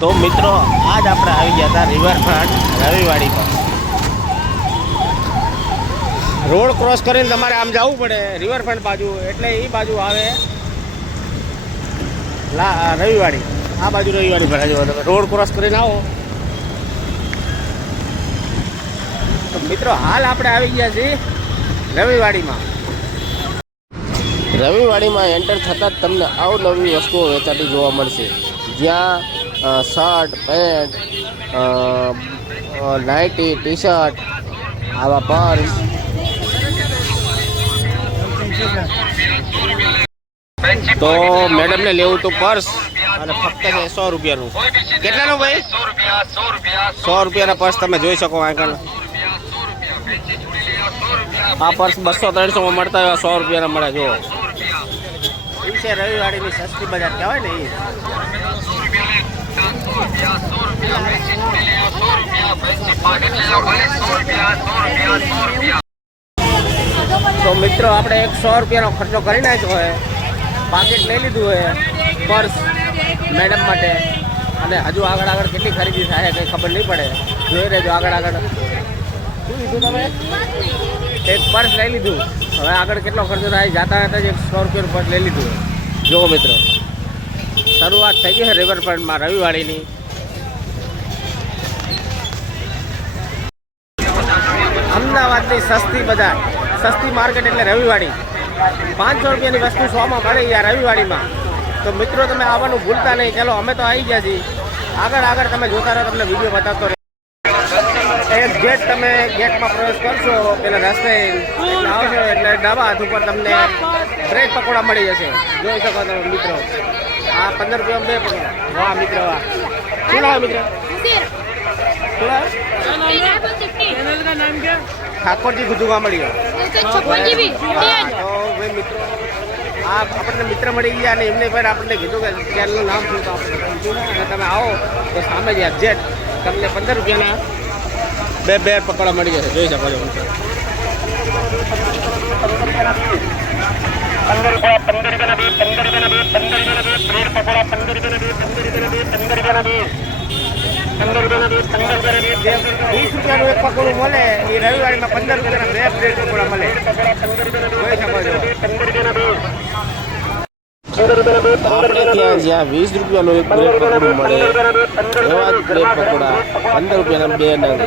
તો મિત્રો આજ આપણે આવી ગયા હતા રિવરફ્રન્ટ રવિવાડી પર. રોડ ક્રોસ કરીને તમારે આમ જવું પડે રિવરફ્રન્ટ બાજુ, એટલે એ બાજુ આવે રવિવાડી. આ બાજુ રવિવાડી ભરાજો, તમે રોડ ક્રોસ કરીને આવો. તો મિત્રો હાલ આપણે આવી ગયા છીએ રવિવાડીમાં. રવિવાડીમાં એન્ટર થતાં જ તમને અવનવી વસ્તુઓ વેચાતી જોવા મળશે, જ્યાં shirt, pant, nightie, T shirt, આવા પર્સ. તો મેડમને લેવું તો પર્સ અને ફક્ત છે 100 રૂપિયાનું. કેટલાનું ભાઈ? 100 રૂપિયાના પર્સ તમે જોઈ શકો આગળ. આ પર્સ 200-300 મળતા હોય, 100 રૂપિયાના મળે. જો એ છે રવિવાડીની સસ્તી બજાર કહેવાય ને એ. તો મિત્રો આપણે 100 રૂપિયાનો ખર્ચો કરી નાખ્યો હોય, પાકીટ લઈ લીધું હોય, પર્સ મેડમ માટે, અને હજુ આગળ કેટલી ખરીદી થાય કંઈ ખબર નહીં પડે. જોઈ રહેજો આગળ. શું લીધું તમે? એક પર્સ લઈ લીધું. હવે આગળ કેટલો ખર્ચો થાય જાતા હતા જ 100 રૂપિયાનું પર્સ લઈ લીધું. જુઓ મિત્રો, શરૂઆત થઈ ગઈ છે રિવરફ્રન્ટમાં રવિવાડીની. અમદાવાદની સસ્તી બજાર, સસ્તી માર્કેટ એટલે રવિવાડી. 500 રૂપિયાની વસ્તુ 100માં મળે યાર રવિવાડીમાં. તો મિત્રો તમે આવવાનું ભૂલતા નહીં. ચાલો અમે તો આવી ગયા છીએ. આગળ તમે જોતા રહો, તમને વિડીયો બતાવતો રહે. એક ગેટ, તમે ગેટમાં પ્રવેશ કરશો પેલા રસ્તે આવશો એટલે ડાબા હાથ ઉપર તમને બ્રેડ પકોડા મળી જશે. જોઈ શકો તમે મિત્રો. આ 15 રૂપિયા 2 પકોડા. વાહ મિત્રો વાહ. શું નામ મિત્રો? ઠાકોરજી ગુજુગા મળી ગયો. તો ભાઈ મિત્રો આ આપણને મિત્ર મળી ગયા અને એમને પણ આપણને કીધું કે ચેનલનું નામ શું, તો આપણે કીધું અને તમે આવો તો સામે જ એક્ઝેક્ટ તમને 15 રૂપિયાના બે પકોડા મળી જશે. જોઈ શકો છો. 20 રૂપિયાનું એક પકોડું મળે એ રવિવારીમાં 15 રૂપિયાના 2 બ્રેડ પકોડા મળે. જોઈ શકો છો. આપણે ત્યાં જ્યાં 20 રૂપિયાનું એક બ્રેડ પકોડું મળે એવા જ બ્રેડ પકોડા 15 રૂપિયાના 2 નંગ.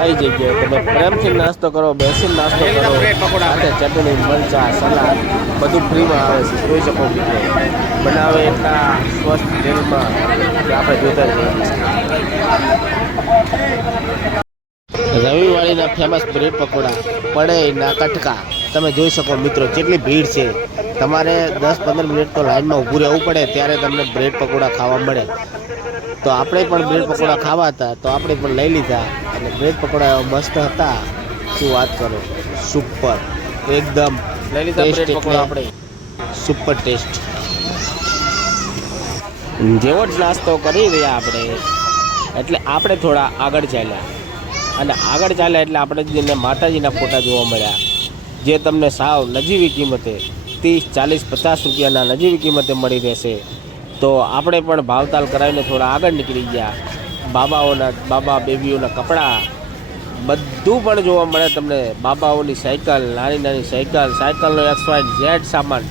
આવી જગ્યાએ તમે પ્રેમથી નાસ્તો કરો, બેસીને નાસ્તો કરો, સાથે ચટણી, મરચાં, સલાડ બધું ફ્રીમાં આવે છે. જોઈ શકો મિત્રો. બનાવે એટલા સ્વસ્થ તેલમાં કે આપણે જોતા જઈએ. રવિવાડીના ફેમસ બ્રેડ પકોડા પડેના કટકા તમે જોઈ શકો મિત્રો. કેટલી ભીડ છે. તમારે 10-15 મિનિટ તો લાઈનમાં ઊભું રહેવું પડે, ત્યારે તમને બ્રેડ પકોડા ખાવા મળે. તો આપણે પણ બ્રેડ પકોડા ખાવા હતા, તો આપણે પણ લઈ લીધા. અને બ્રેડ પકોડા મસ્ત હતા, શું વાત કરો. સુપર, એકદમ લઈ લીધા બ્રેડ પકોડા આપણે. Super taste. જેવો જ નાસ્તો કરી રહ્યા આપણે, એટલે આપણે થોડા આગળ ચાલ્યા. અને આગળ ચાલ્યા એટલે આપણે જેને માતાજીના ફોટા જોવા મળ્યા, જે તમને સાવ નજીવી કિંમતે 30-40-50 રૂપિયાના નજીવી કિંમતે મળી રહેશે. તો આપણે પણ ભાવતાલ કરાવીને થોડા આગળ નીકળી ગયા. બાબા બેબીઓના કપડાં બધું પણ જોવા મળે તમને. બાબાઓની સાયકલ, નાની સાયકલનો XYZ સામાન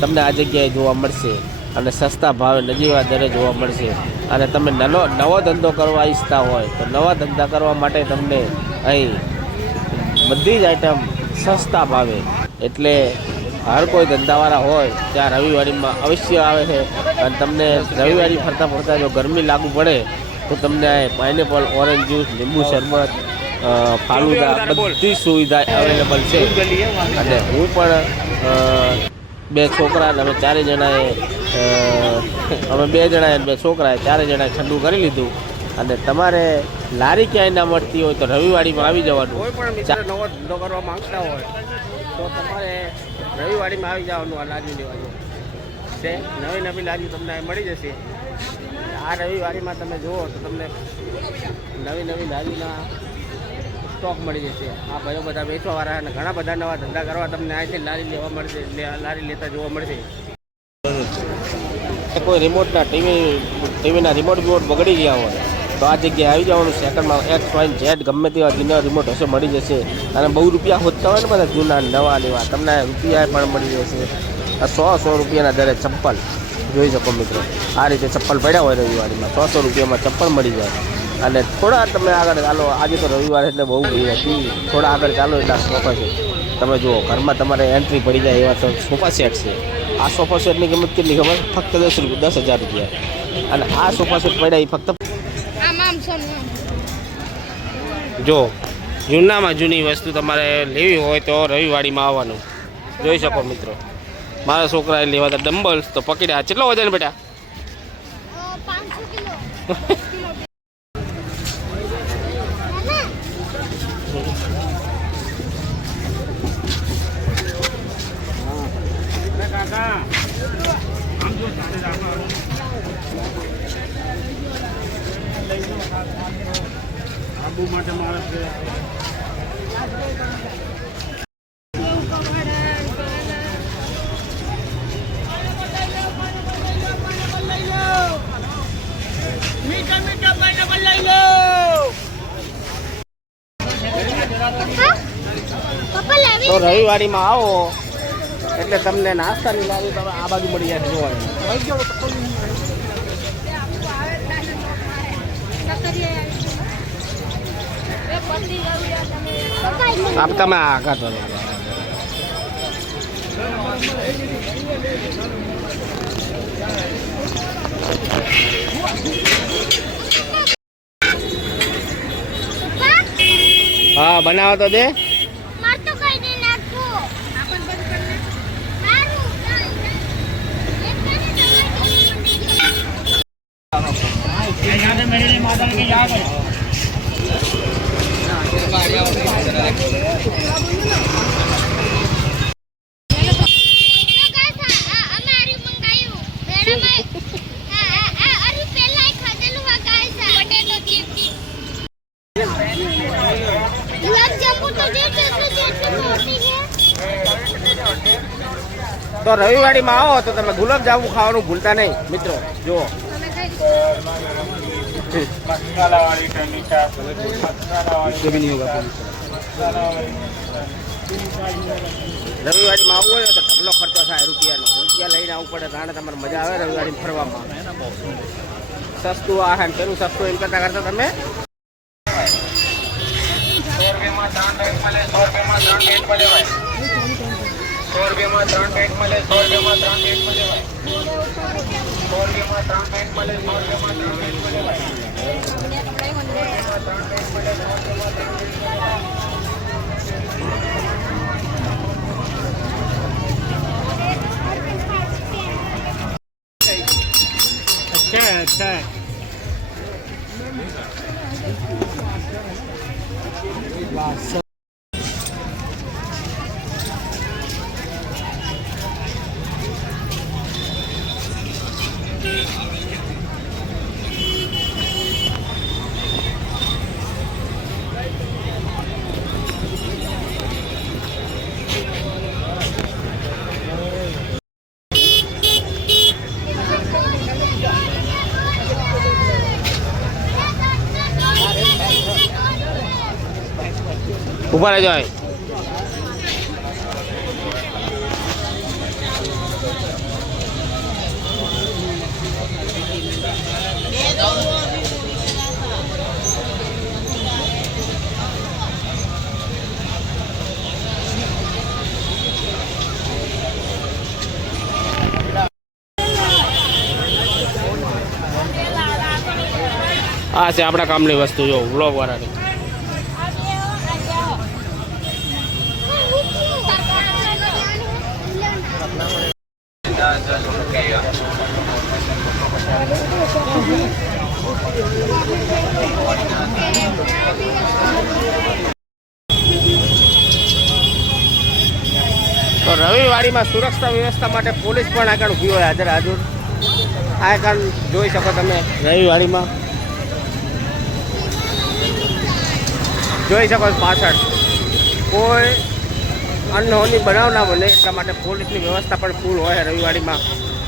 તમને આ જગ્યાએ જોવા મળશે. અને સસ્તા ભાવે નજીવા દરે જોવા મળશે. અને તમે નવો ધંધો કરવા ઈચ્છતા હોય તો નવા ધંધા કરવા માટે તમને અહીં બધી જ આઈટમ સસ્તા ભાવે, એટલે હર કોઈ ધંધાવાળા હોય ત્યાં રવિવાડીમાં અવશ્ય આવે છે. અને તમને રવિવાડી ફરતા જો ગરમી લાગુ પડે તો તમને પાઇનેપલ, ઓરેન્જ જ્યુસ, લીંબુ શરબત, ફાલુદા બધી સુવિધા અવેલેબલ છે. અને હું પણ 2 છોકરા અને અમે 4 જણાએ અમે 2 જણાએ 2 છોકરાએ 4 જણાએ ઠંડુ કરી લીધું. અને તમારે લારી ક્યાંય ના મળતી હોય તો રવિવાડીમાં આવી જવાનું. કોઈ પણ મિત્ર નવો ધંધો કરવા માંગતા હોય તો તમારે રવિવાડીમાં આવી જવાનું. આ લારી લેવાની છે. નવી લારી તમને મળી જશે. આ રવિવાડીમાં તમે જુઓ તો તમને નવી લારીના સ્ટોક મળી જશે. આ ભાઈઓ બધા વેચવાવાળા અને ઘણા બધા નવા ધંધા કરવા તમને અહીંથી લારી લેવા મળશે, લારી લેતા જોવા મળશે. કોઈ રિમોટના ટીવીના રિમોટ બગડી ગયા હોય તો આ જગ્યાએ આવી જવાનું. સેકન્ડમાં XYZ ગમે તેવા જૂના રિમોટ હશે મળી જશે. અને બહુ રૂપિયા હોતા હોય ને બધા જૂના નવા લેવા તમને રૂપિયા પણ મળી જશે. 100 રૂપિયાના દરે ચપ્પલ જોઈ શકો મિત્રો. આ રીતે ચપ્પલ પડ્યા હોય રવિવારીમાં 100 રૂપિયામાં ચપ્પલ મળી જાય. અને થોડા તમે આગળ ચાલો, આજે તો રવિવાર એટલે બહુ ભીડ હતી, થોડા આગળ ચાલો એટલે સોફા સેટ તમે જુઓ. ઘરમાં તમારે એન્ટ્રી પડી જાય એવા તો સોફા સેટ છે. આ સોફા સેટની કિંમત કેટલી ખબર? ફક્ત 10,000 રૂપિયા. અને આ સોફા સેટ પડ્યા એ ફક્ત જો જૂનામાં જૂની વસ્તુ તમારે લેવી હોય તો રવિવારીમાં આવવાનું. જોઈ શકો મિત્રો. મારા છોકરાએ લેવા હતા ડમ્બલ્સ તો પકડ્યા. કેટલો વજન બેટા? 500 કિલો. આબુ માટે માણસ છે. તો રવિવારીમાં આવો એટલે તમને નાસ્તાની લાવી તમે આ બાજુ મળી જાય જોવાની. આપ તમે આગળ તો હા બનાવો તો દે. તો રવિવારીમાં આવો તો તમે ગુલાબ જાંબુ ખાવાનું ભૂલતા નહીં મિત્રો. જુઓ રવિવારીમાં આવવું હોય તો ઢગલો ખર્ચો થાય રૂપિયા લઈને આવવું પડે. તાણે તમારે મજા આવે રવિવારી ફરવામાં. સસ્તું આ પેલું સસ્તું એમ કરતા કરતા તમે अच्छा ऊपर आ जाए. આ છે આપણા કામની વસ્તુ જો વ્લોગ વાળાની. તો રવિવારીમાં સુરક્ષા વ્યવસ્થા માટે પોલીસ પણ આગળ ઊભી હોય હાજર. આ કામ જોઈ શકો તમે રવિવારીમાં જોઈ શકો પાછળ કોઈ અનહોની બનાવ ના બને એટલા માટે પોલીસની વ્યવસ્થા પણ ફૂલ હોય રવિવારીમાં.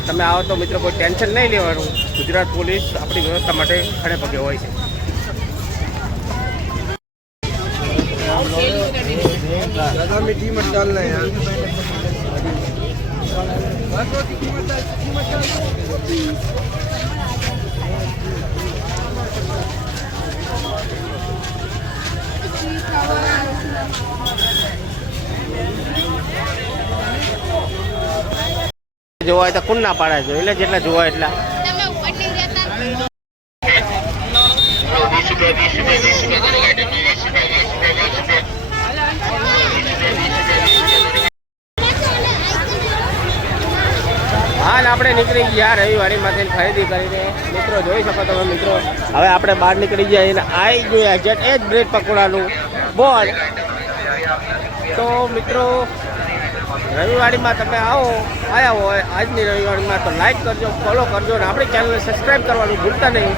તમે આવો તો મિત્રો કોઈ ટેન્શન નહીં લેવાનું. ગુજરાત પોલીસ આપણી વ્યવસ્થા માટે ખડે પગે હોય છે. दादा मीठी मत डालना यार જોવા હોય તો કોણ ના પાડે છે, એટલે જેટલા જોવા એટલા. તમે ઉપર નહીં રહેતા. હા ને આપણે નીકળી ગયા રવિવારીમાંથી ખરીદી કરીને. મિત્રો જોઈ શકો તમે મિત્રો, હવે આપણે બહાર નીકળી ગયા અને આવી ગયું એક્ઝેક્ટ એ જ બ્રેડ પકોડાનું બોર્ડ. તો મિત્રો રવિવારીમાં તમે આવ્યા હોય આજની રવિવારીમાં તો લાઈક કરજો, ફોલો કરજો અને આપણી ચેનલને સબસ્ક્રાઈબ કરવાનું ભૂલતા નહીં.